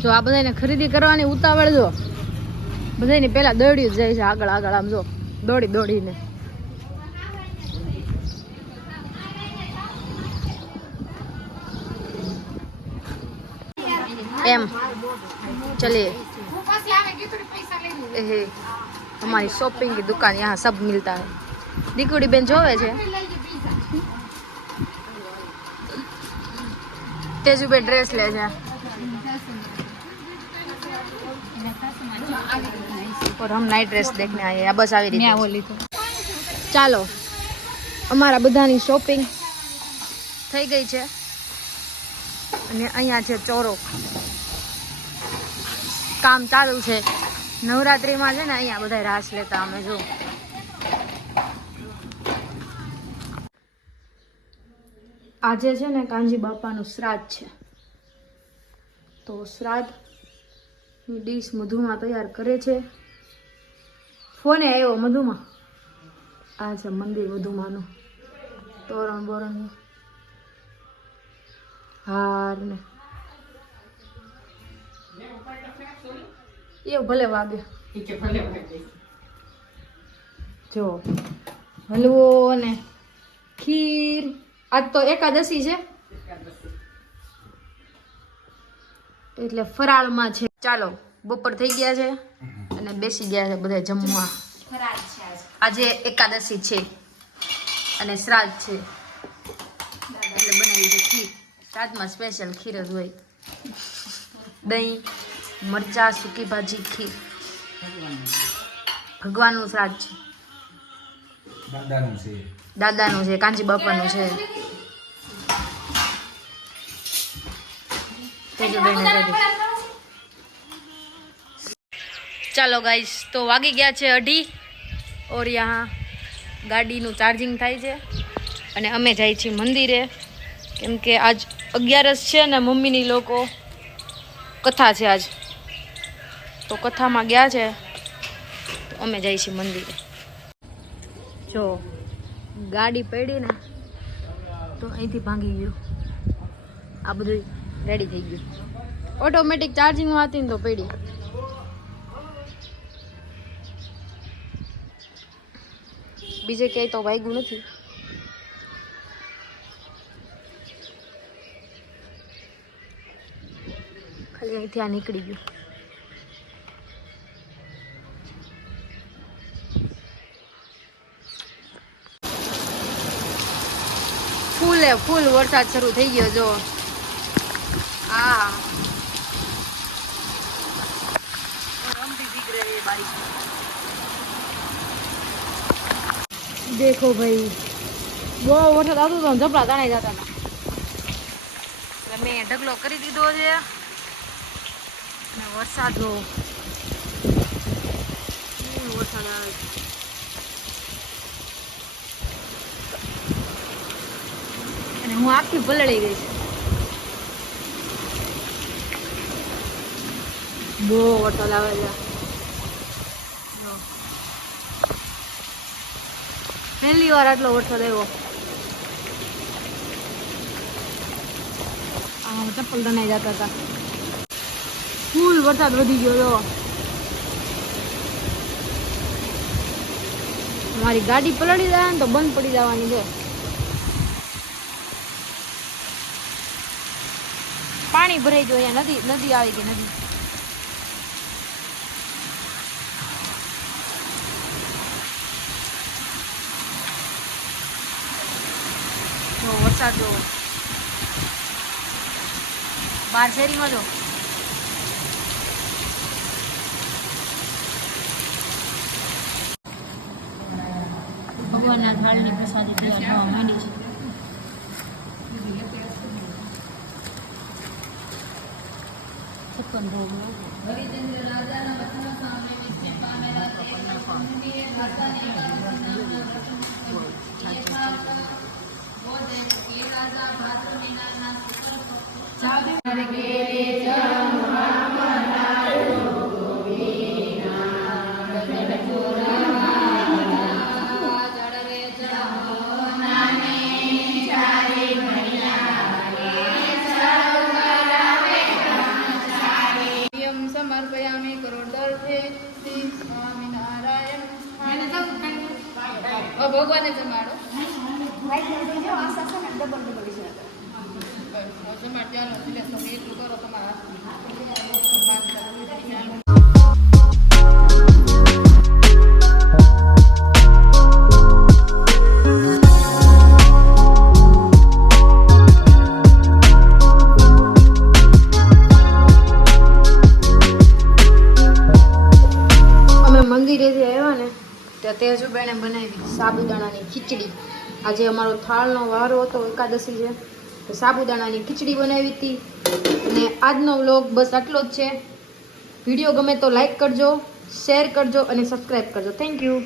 જો આ બધાને ખરીદી કરવાની ઉતાવળ જો બધાને પેલા દોડ્યું જ જાય છે આગળ આગળ આમ જો દોડી દોડીને એમ चलिए हमारी शॉपिंग की दुकान यहाँ सब मिलता है दीकुड़ी बेन जोवे छे तेजू पे ड्रेस ले जा और हम नाइट ड्रेस देखने आए हैं बस આવી રીતે બોલી તો ચાલો અમારા બધાની શોપિંગ થઈ ગઈ છે અને અહીંયા છે ચોરો કામ ચાલુ છે નવરાત્રીમાં છે ને અહીંયા બધા રાસ લેતા અમે જો આજે છે ને કાંજી બાપાનું શ્રાદ્ધ છે તો શ્રાદ્ધની ડીશ મધુમાં તૈયાર કરે છે ફોને આવ્યો મધુમાં આ છે મંદિર મધુમાનું તોરણ બોરણ હાર ને એવું ભલે વાગે જો હલવો ને ખીર આજ તો એકાદશી છે એટલે ફરાળમાં છે ચાલો બપોર થઈ ગયા છે અને બેસી ગયા છે બધા જમવા આજે એકાદશી છે અને શ્રાદ્ધ છે એટલે બનાવી છે ખીર શ્રાદ્ધમાં સ્પેશિયલ ખીર જ હોય દહીં મરચા સૂકી ભાજી ખીર ભગવાનનું શ્રાદ્ધ છે દાદાનું છે કાંજી બાપાનું છે ચાલો ગાઈસ તો વાગી ગયા છે 2:30 और यहाँ ગાડીનું ચાર્જિંગ થાય છે અને અમે જાય છીએ મંદિરે કેમ કે આજ 11 છે ને મમ્મીની લોકો કથા છે આજ તો કથામાં ગયા છે તો અમે જઈએ છીએ મંદિરે જો ગાડી પડી ને તો અહીંથી ભાંગી ગયું આ બધું રેડી થઈ ગયું ઓટોમેટિક ચાર્જિંગમાં હતી ને તો પડી બીજે ક્યાંય તો વાગ્યું નથી ખાલી અહીંથી આ નીકળી ગયું ફૂલ વરસાદ શરૂ થઈ ગયો જો હા हम भी भीग रहे हैं बारिश में देखो भाई બહુ વરસાદ આવતો હતો જબરા તાણાઈ જતા હતા એટલે મેં ઢગલો કરી દીધો છે અને વરસાદ જો વરસાદ આવે અને હું આખી પલળી ગઈ છું બહુ વરસાદ આવે છે પહેલી વાર આટલો વરસાદ આવ્યો ચપ્પલ તણાઈ જતા હતા ફૂલ વરસાદ વધી ગયો તો મારી ગાડી પલળી જાય ને તો બંધ પડી જવાની છે પાણી ભરાઈ ગયું અહીંયા નદી આવી ગઈ નદી વરસાદ જો બાર શેરીમાં જો ભગવાનના થાળની પ્રસાદી તૈયાર થવા માંડી છે છપ્પન ભોગ ભગવાને જમાડો મંદિરેથી આવ્યા ને ત્યાં તેજુબેને બનાવી સાબુદાણાની ખીચડી. આજે અમારો થાળનો વારો હતો, એકાદશી છે તો સાબુદાણાની ખીચડી બનાવી હતી. અને આજનો વ્લોગ બસ આટલો જ છે. વિડીયો ગમે તો લાઈક કરજો, શેર કરજો અને સબસ્ક્રાઈબ કરજો. Thank you.